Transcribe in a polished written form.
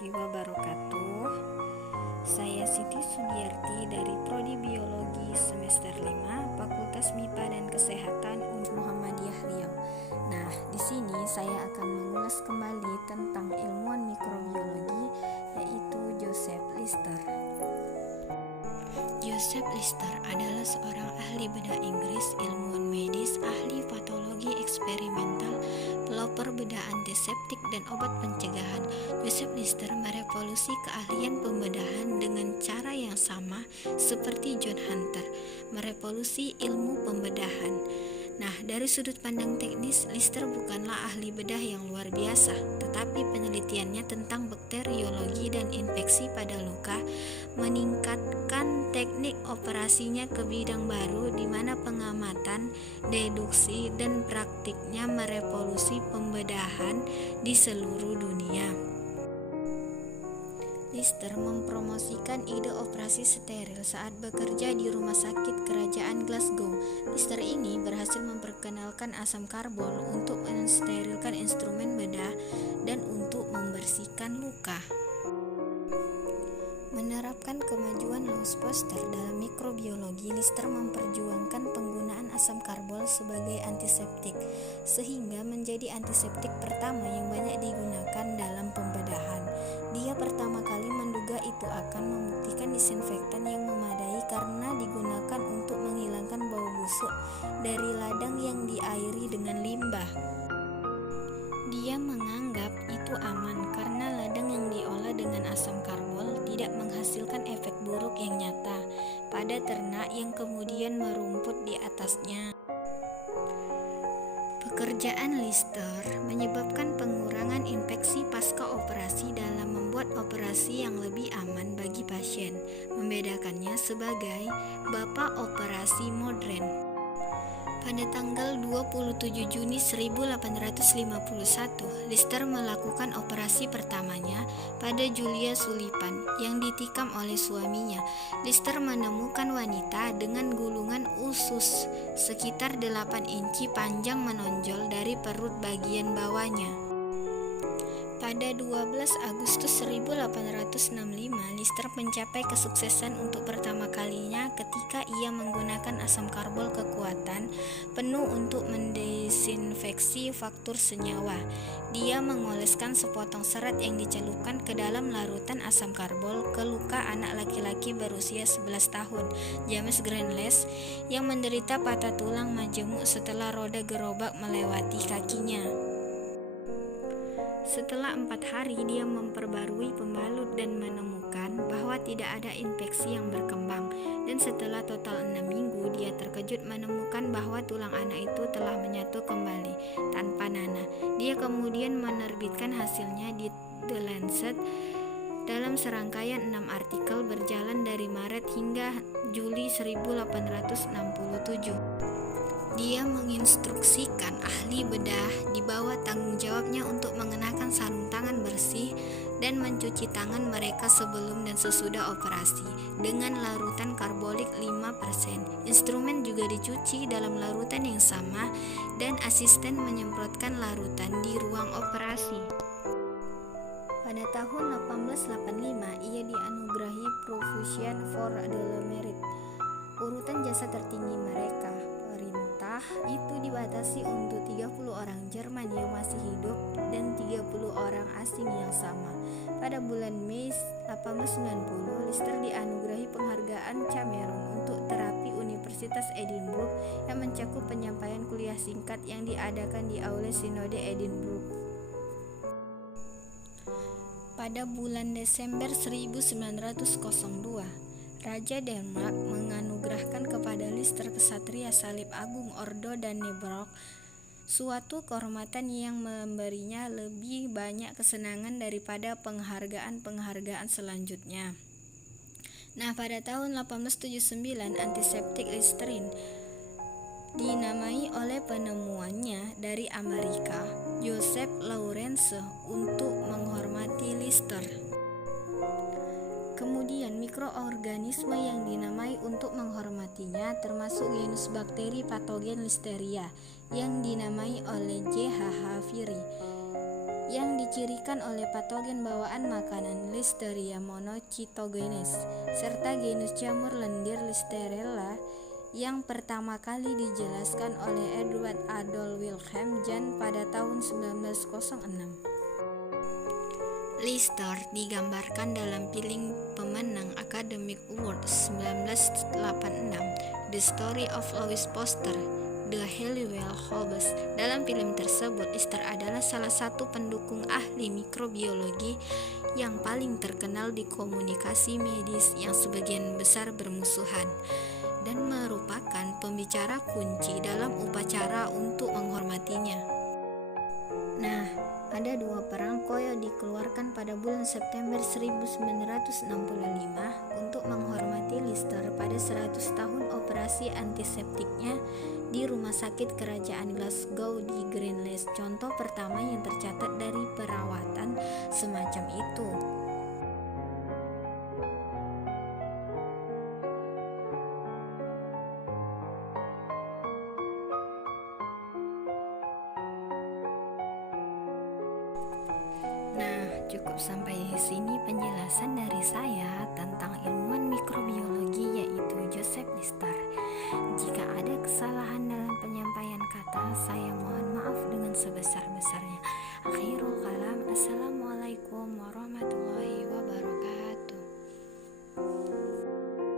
warahmatullahi wabarakatuh. Saya Siti Sugiyarti dari Prodi Biologi semester 5, Fakultas MIPA dan Kesehatan Muhammadiyah Riau. Nah, di sini saya akan mengulas kembali tentang ilmuwan mikrobiologi, yaitu Joseph Lister. Joseph Lister adalah seorang ahli bedah Inggris, ilmuwan medis, ahli patologi eksperimental, pelopor bedah antiseptik dan obat pencegahan. Joseph Lister merevolusi keahlian pembedahan dengan cara yang sama seperti John Hunter merevolusi ilmu pembedahan. Nah, dari sudut pandang teknis, Lister bukanlah ahli bedah yang luar biasa, tetapi penelitiannya tentang bakteriologi dan infeksi pada luka meningkatkan teknik operasinya ke bidang baru di mana pengamatan, deduksi, dan praktiknya merevolusi pembedahan di seluruh dunia. Lister mempromosikan ide operasi steril saat bekerja di Rumah Sakit Kerajaan Glasgow. Lister ini berhasil memperkenalkan asam karbol untuk mensterilkan instrumen bedah dan untuk membersihkan luka. Menerapkan kemajuan Louis Pasteur dalam mikrobiologi, Lister memperjuangkan penggunaan asam karbol sebagai antiseptik, sehingga menjadi antiseptik pertama yang banyak digunakan dalam pembedahan. Dia pertama kali menduga itu akan membuktikan disinfektan yang memadai karena digunakan untuk menghilangkan bau busuk dari ladang yang diairi dengan limbah. Dia menganggap itu aman karena ladang yang diolah dengan asam karbol tidak menghasilkan efek buruk yang nyata pada ternak yang kemudian merumput di atasnya. Pekerjaan Lister menyebabkan pengurangan infeksi pasca operasi dalam membuat operasi yang lebih aman bagi pasien, membedakannya sebagai bapak operasi modern. Pada tanggal 27 Juni 1851, Lister melakukan operasi pertamanya pada Julia Sullivan yang ditikam oleh suaminya. Lister menemukan wanita dengan gulungan usus sekitar 8 inci panjang menonjol dari perut bagian bawahnya. Pada 12 Agustus 1865, Lister mencapai kesuksesan untuk pertama kalinya ketika ia menggunakan asam karbol kekuatan penuh untuk mendesinfeksi faktur senyawa. Dia mengoleskan sepotong serat yang dicelupkan ke dalam larutan asam karbol ke luka anak laki-laki berusia 11 tahun, James Grandles, yang menderita patah tulang majemuk setelah roda gerobak melewati kakinya. Setelah 4 hari, dia memperbarui pembalut dan menemukan bahwa tidak ada infeksi yang berkembang. Dan setelah total 6 minggu, dia terkejut menemukan bahwa tulang anak itu telah menyatu kembali tanpa nanah. Dia kemudian menerbitkan hasilnya di The Lancet dalam serangkaian 6 artikel berjalan dari Maret hingga Juli 1867. Dia menginstruksikan ahli bedah di bawah tanggung jawabnya untuk mengenakan sarung tangan bersih dan mencuci tangan mereka sebelum dan sesudah operasi dengan larutan karbolik 5%. Instrumen juga dicuci dalam larutan yang sama dan asisten menyemprotkan larutan di ruang operasi. Pada tahun 1885, ia dianugerahi Profession for the Merit, urutan jasa tertinggi mereka. Perintah itu dibatasi untuk 30 orang Jerman yang masih hidup dan 30 orang asing yang sama. Pada bulan Mei 1890, Lister dianugerahi penghargaan Cameron untuk terapi Universitas Edinburgh yang mencakup penyampaian kuliah singkat yang diadakan di Aula Sinode Edinburgh. Pada bulan Desember 1902, Raja Denmark menganugerahkan kepada Lister Kesatria Salib Agung Ordo Dannebrog, suatu kehormatan yang memberinya lebih banyak kesenangan daripada penghargaan-penghargaan selanjutnya. Nah, pada tahun 1879, antiseptik Listerine dinamai oleh penemuannya dari Amerika, Joseph Lawrence, untuk menghormati Lister. Kemudian mikroorganisme yang dinamai untuk menghormatinya termasuk genus bakteri patogen Listeria yang dinamai oleh J. H. Viri yang dicirikan oleh patogen bawaan makanan Listeria monocytogenes serta genus jamur lendir Listerella yang pertama kali dijelaskan oleh Edward Adolph Wilhelm Jahn pada tahun 1906. Lister digambarkan dalam film pemenang Academy Award 1986, The Story of Louis Pasteur, The Halliwell Hobbes. Dalam film tersebut, Lister adalah salah satu pendukung ahli mikrobiologi yang paling terkenal di komunikasi medis yang sebagian besar bermusuhan dan merupakan pembicara kunci dalam upacara untuk menghormatinya. Nah, ada dua perangko yang dikeluarkan pada bulan September 1965 untuk menghormati Lister pada 100 tahun operasi antiseptiknya di Rumah Sakit Kerajaan Glasgow di Greenleys. Contoh pertama yang tercatat dari perawatan semacam itu. Nah, cukup sampai di sini penjelasan dari saya tentang ilmuwan mikrobiologi yaitu Joseph Lister. Jika ada kesalahan dalam penyampaian kata, saya mohon maaf dengan sebesar-besarnya.